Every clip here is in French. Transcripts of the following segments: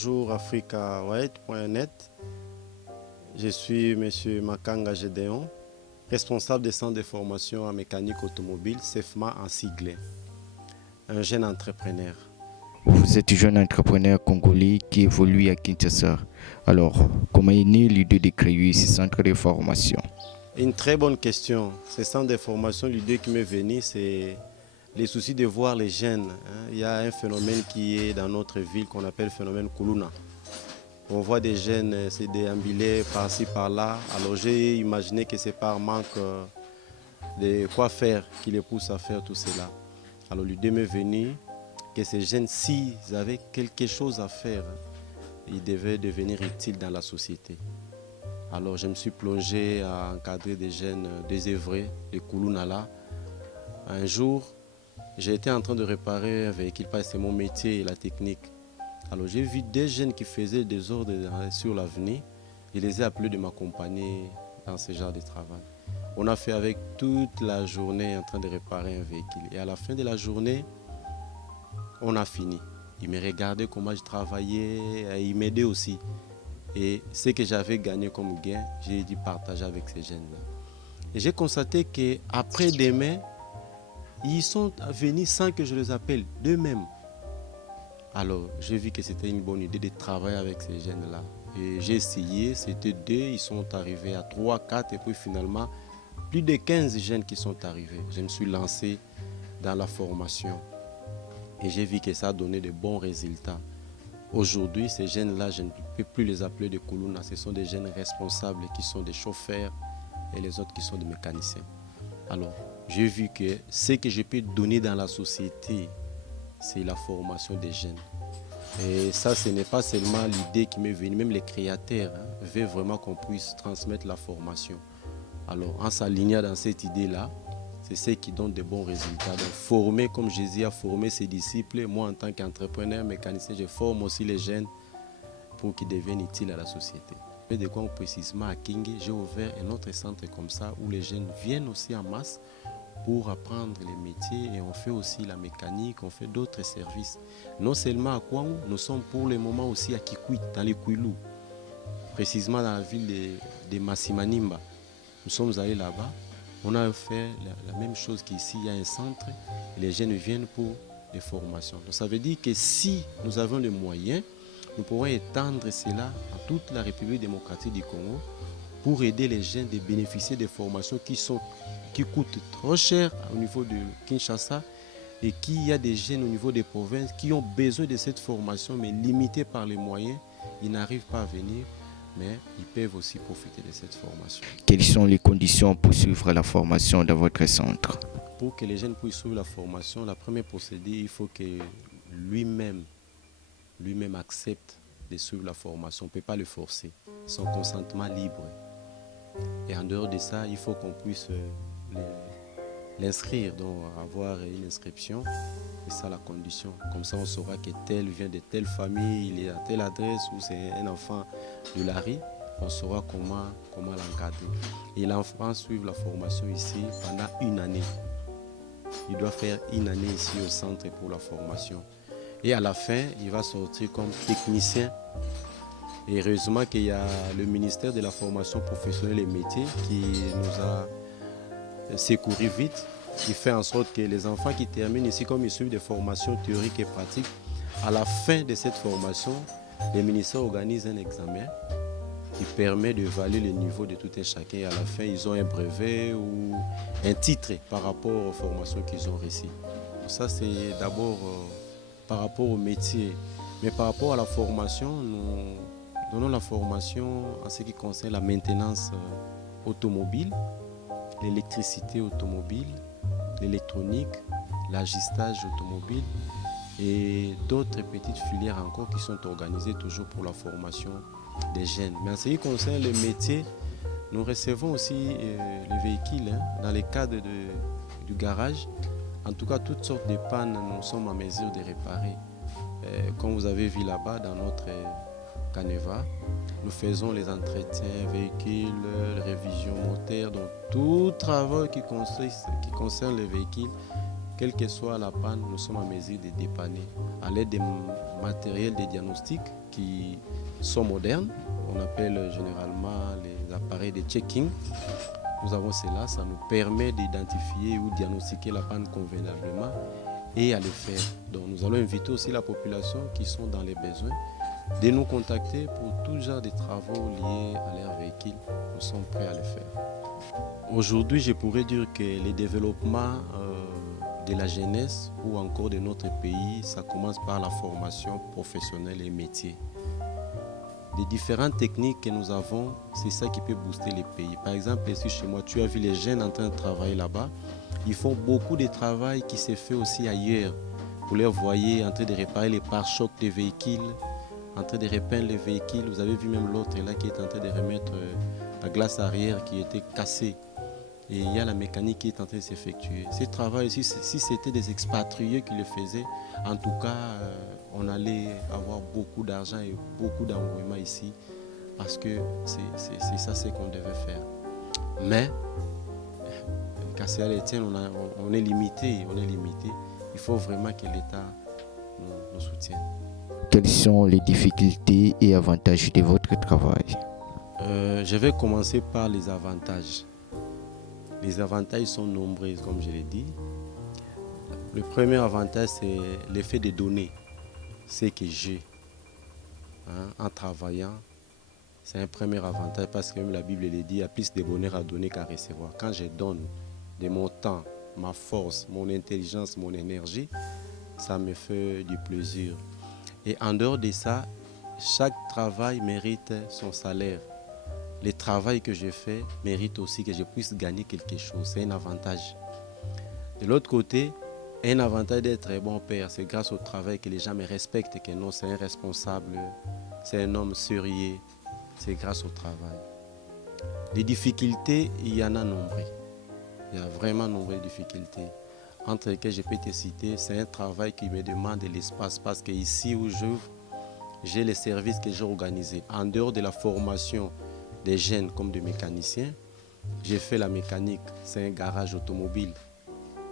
bonjour africawide.net. Je suis M. Makanga Gédéon, responsable des centres de formation en mécanique automobile, CEFMA en sigle, un jeune entrepreneur. Vous êtes jeune entrepreneur congolais qui évolue à Kinshasa. Alors, comment est née l'idée de créer ce centre de formation? Une très bonne question. Ce centre de formation, l'idée qui m'est venue, c'est les soucis de voir les jeunes. Il y a un phénomène qui est dans notre ville qu'on appelle le phénomène Kuluna. On voit des jeunes se déambuler par-ci, par-là. Alors j'ai imaginé que c'est par manque de quoi faire qui les pousse à faire tout cela. Alors l'idée m'est venue que ces jeunes, s'ils avaient quelque chose à faire, ils devaient devenir utiles dans la société. Alors je me suis plongé à encadrer des jeunes désœuvrés, les Kuluna là. Un jour, j'ai été en train de réparer un véhicule parce que c'est mon métier et la technique. Alors j'ai vu des jeunes qui faisaient des ordres sur l'avenir. Je les ai appelés de m'accompagner dans ce genre de travail. On a fait avec toute la journée en train de réparer un véhicule. Et à la fin de la journée, on a fini. Ils me regardaient comment je travaillais, et ils m'aidaient aussi. Et ce que j'avais gagné comme gain, j'ai dû partager avec ces jeunes-là. Et j'ai constaté qu'après demain, ils sont venus sans que je les appelle d'eux-mêmes. Alors, j'ai vu que c'était une bonne idée de travailler avec ces jeunes-là. Et j'ai essayé, c'était 2, ils sont arrivés à 3, 4, et puis finalement, plus de 15 jeunes qui sont arrivés. Je me suis lancé dans la formation et j'ai vu que ça a donné de bons résultats. Aujourd'hui, ces jeunes-là, je ne peux plus les appeler de Kuluna. Ce sont des jeunes responsables qui sont des chauffeurs et les autres qui sont des mécaniciens. Alors, j'ai vu que ce que je peux donner dans la société, c'est la formation des jeunes. Et ça, ce n'est pas seulement l'idée qui m'est venue, même les créateurs veulent vraiment qu'on puisse transmettre la formation. Alors, en s'alignant dans cette idée-là, c'est ce qui donne de bons résultats. Donc, former, comme Jésus a formé ses disciples, moi en tant qu'entrepreneur, mécanicien, je forme aussi les jeunes pour qu'ils deviennent utiles à la société. Et de quoi précisément à King, j'ai ouvert un autre centre comme ça où les jeunes viennent aussi en masse pour apprendre les métiers et on fait aussi la mécanique, on fait d'autres services. Non seulement à Kouangou, nous sommes pour le moment aussi à Kikwit, dans les Kouilou, précisément dans la ville de Massimanimba. Nous sommes allés là-bas, on a fait la même chose qu'ici, il y a un centre et les jeunes viennent pour des formations. Donc ça veut dire que si nous avons les moyens, nous pourrons étendre cela à toute la République démocratique du Congo pour aider les jeunes de bénéficier des formations qui coûtent trop cher au niveau de Kinshasa et qu'il y a des jeunes au niveau des provinces qui ont besoin de cette formation mais limités par les moyens, ils n'arrivent pas à venir, mais ils peuvent aussi profiter de cette formation. Quelles sont les conditions pour suivre la formation dans votre centre? Pour que les jeunes puissent suivre la formation, la première procédure, il faut que lui-même accepte de suivre la formation. On ne peut pas le forcer, son consentement libre. Et en dehors de ça, il faut qu'on puisse l'inscrire, donc avoir une inscription. C'est ça la condition. Comme ça, on saura que tel vient de telle famille, il est à telle adresse ou c'est un enfant de la rue. On saura comment l'encadrer. Et l'enfant suit la formation ici pendant une année. Il doit faire une année ici au centre pour la formation. Et à la fin, il va sortir comme technicien. Et heureusement qu'il y a le ministère de la formation professionnelle et métiers qui nous a secouru vite, qui fait en sorte que les enfants qui terminent ici, comme ils suivent des formations théoriques et pratiques, à la fin de cette formation, le ministère organise un examen qui permet de valider le niveau de tout un chacun. Et à la fin, ils ont un brevet ou un titre par rapport aux formations qu'ils ont reçues. Ça, c'est d'abord par rapport au métier. Mais par rapport à la formation, nous donnons la formation en ce qui concerne la maintenance automobile, l'électricité automobile, l'électronique, l'agistage automobile et d'autres petites filières encore qui sont organisées toujours pour la formation des jeunes. Mais en ce qui concerne le métier, nous recevons aussi les véhicules dans le cadre du garage. En tout cas, toutes sortes de pannes, nous sommes en mesure de réparer. Comme vous avez vu là-bas dans notre Caneva, nous faisons les entretiens véhicules, les révisions moteur, donc tout travail qui concerne les véhicules, quelle que soit la panne, nous sommes en mesure de dépanner à l'aide des matériels de diagnostic qui sont modernes. On appelle généralement les appareils de checking. Nous avons cela, ça nous permet d'identifier ou diagnostiquer la panne convenablement et à le faire. Donc nous allons inviter aussi la population qui sont dans les besoins de nous contacter pour tout genre de travaux liés à leur véhicule. Nous sommes prêts à le faire. Aujourd'hui, je pourrais dire que le développement de la jeunesse ou encore de notre pays, ça commence par la formation professionnelle et métier. Les différentes techniques que nous avons, c'est ça qui peut booster les pays. Par exemple, ici chez moi, tu as vu les jeunes en train de travailler là-bas. Ils font beaucoup de travail qui se fait aussi ailleurs. Vous les voyez en train de réparer les pare-chocs des véhicules, en train de repeindre les véhicules. Vous avez vu même l'autre là qui est en train de remettre la glace arrière qui était cassée. Et il y a la mécanique qui est en train de s'effectuer. Ce travail, si c'était des expatriés qui le faisaient, en tout cas, on allait avoir beaucoup d'argent et beaucoup d'envoiement ici, parce que c'est ça ce qu'on devait faire. Mais, casser à l'Étienne, on est limité, Il faut vraiment que l'État nous soutienne. Quelles sont les difficultés et avantages de votre travail? Je vais commencer par les avantages. Les avantages sont nombreux, comme je l'ai dit. Le premier avantage, c'est l'effet des données. Ce que j'ai en travaillant, c'est un premier avantage parce que même la Bible le dit, il y a plus de bonheur à donner qu'à recevoir. Quand je donne de mon temps, ma force, mon intelligence, mon énergie, ça me fait du plaisir. Et en dehors de ça, chaque travail mérite son salaire. Le travail que je fais mérite aussi que je puisse gagner quelque chose. C'est un avantage. De l'autre côté, un avantage d'être un bon père, c'est grâce au travail que les gens me respectent, que non, c'est un responsable, c'est un homme sérieux. C'est grâce au travail. Les difficultés, il y en a nombreuses. Il y a vraiment nombreuses difficultés. Entre lesquelles je peux te citer, c'est un travail qui me demande de l'espace parce que ici où j'ouvre, j'ai les services que j'ai organisés. En dehors de la formation des jeunes comme des mécaniciens, j'ai fait la mécanique. C'est un garage automobile,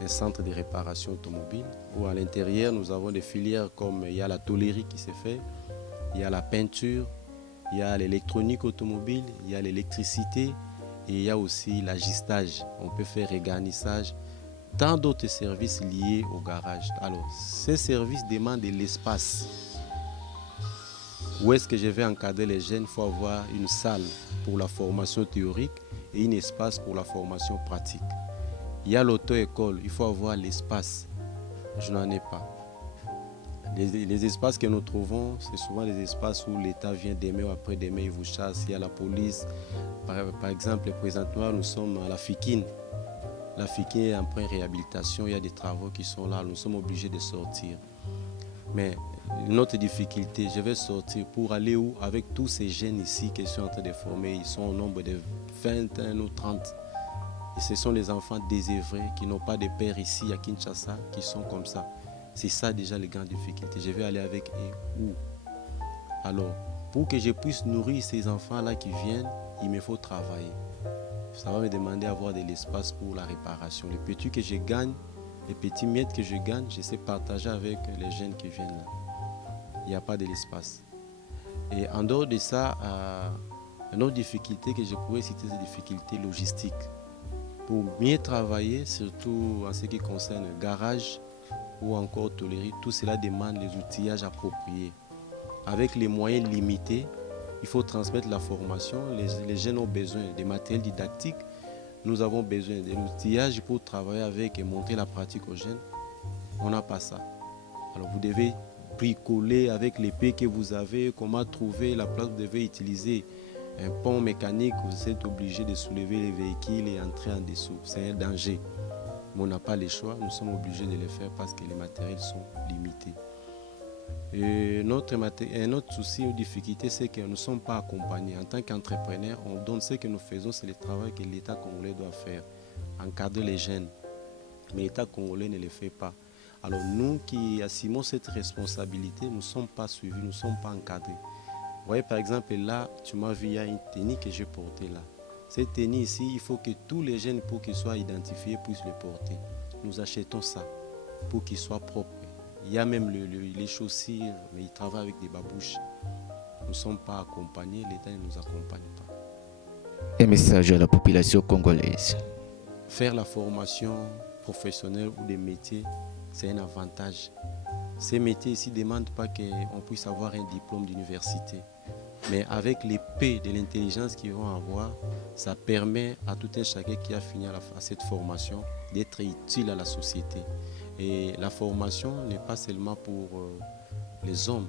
un centre de réparation automobile où à l'intérieur nous avons des filières comme il y a la tôlerie qui se fait, il y a la peinture, il y a l'électronique automobile, il y a l'électricité et il y a aussi l'agistage. On peut faire regarnissage, tant d'autres services liés au garage. Alors, ces services demandent de l'espace. Où est-ce que je vais encadrer les jeunes? Il faut avoir une salle pour la formation théorique et un espace pour la formation pratique. Il y a l'auto-école, il faut avoir l'espace. Je n'en ai pas. Les espaces que nous trouvons, c'est souvent des espaces où l'État vient demain ou après-demain, il vous chasse. Il y a la police. Par exemple, présentement, nous sommes à la FIKIN. La FIKIN est en pleine réhabilitation. Il y a des travaux qui sont là. Nous sommes obligés de sortir. Mais une autre difficulté, je vais sortir pour aller où? Avec tous ces jeunes ici qui sont en train de former. Ils sont au nombre de 21 ou 30. Et ce sont les enfants désœuvrés qui n'ont pas de père ici à Kinshasa, qui sont comme ça. C'est ça déjà les grandes difficultés. Je vais aller avec eux où? Alors, pour que je puisse nourrir ces enfants-là qui viennent, il me faut travailler. Ça va me demander d'avoir de l'espace pour la réparation. Les petits que je gagne, les petits miettes que je gagne, je sais partager avec les jeunes qui viennent là. Il n'y a pas de l'espace. Et en dehors de ça, une autre difficulté que je pourrais citer, c'est la difficulté logistique. Pour mieux travailler, surtout en ce qui concerne le garage, ou encore tôlerie, tout cela demande les outillages appropriés. Avec les moyens limités, il faut transmettre la formation. Les jeunes ont besoin des matériels didactiques. Nous avons besoin de l'outillage pour travailler avec et montrer la pratique aux jeunes. On n'a pas ça. Alors vous devez bricoler avec l'épée que vous avez, comment trouver la place que vous devez utiliser. Un pont mécanique, vous êtes obligé de soulever les véhicules et entrer en dessous. C'est un danger. Mais on n'a pas le choix, nous sommes obligés de le faire parce que les matériels sont limités. Et un autre souci ou difficulté, c'est que nous ne sommes pas accompagnés. En tant qu'entrepreneurs, on donne ce que nous faisons, c'est le travail que l'État congolais doit faire, encadrer les jeunes. Mais l'État congolais ne le fait pas. Alors nous qui assumons cette responsabilité, nous ne sommes pas suivis, nous ne sommes pas encadrés. Vous voyez par exemple là, tu m'as vu, il y a une tenue que j'ai portée là. Cette tenue ici, il faut que tous les jeunes, pour qu'ils soient identifiés, puissent le porter. Nous achetons ça. pour qu'ils soient propres. Il y a même les chaussures, mais ils travaillent avec des babouches. Nous ne sommes pas accompagnés, l'État ne nous accompagne pas. Un message à la population congolaise. Faire la formation professionnelle ou des métiers, c'est un avantage. Ces métiers ici ne demandent pas qu'on puisse avoir un diplôme d'université. Mais avec l'épée de l'intelligence qu'ils vont avoir, ça permet à tout un chacun qui a fini à cette formation d'être utile à la société. Et la formation n'est pas seulement pour les hommes.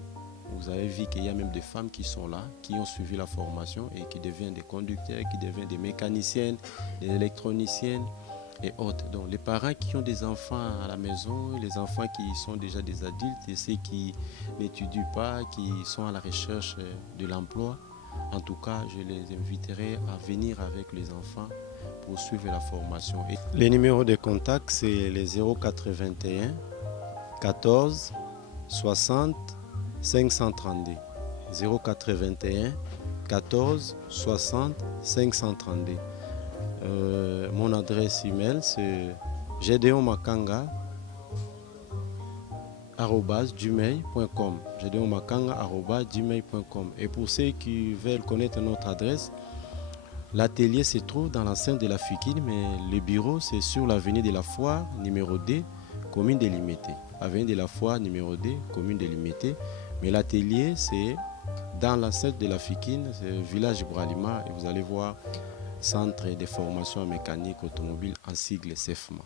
Vous avez vu qu'il y a même des femmes qui sont là, qui ont suivi la formation et qui deviennent des conducteurs, qui deviennent des mécaniciennes, des électroniciennes et autres. Donc les parents qui ont des enfants à la maison, les enfants qui sont déjà des adultes et ceux qui n'étudient pas, qui sont à la recherche de l'emploi, en tout cas, je les inviterai à venir avec les enfants pour suivre la formation. Et les numéros de contact, c'est les 081 14 60 532. 081 14 60 532. Mon adresse email c'est gedeonmakanga@gmail.com. gedeonmakanga@gmail.com. Et pour ceux qui veulent connaître notre adresse, l'atelier se trouve dans l'enceinte de la FIKIN, mais le bureau c'est sur l'avenue de la Foire, numéro 2, commune de Limité. Avenue de la Foire, numéro 2, commune de Limité. Mais l'atelier c'est dans l'enceinte de la FIKIN, c'est le village Bralima, et vous allez voir Centre de formation mécanique automobile en sigle CEFMA.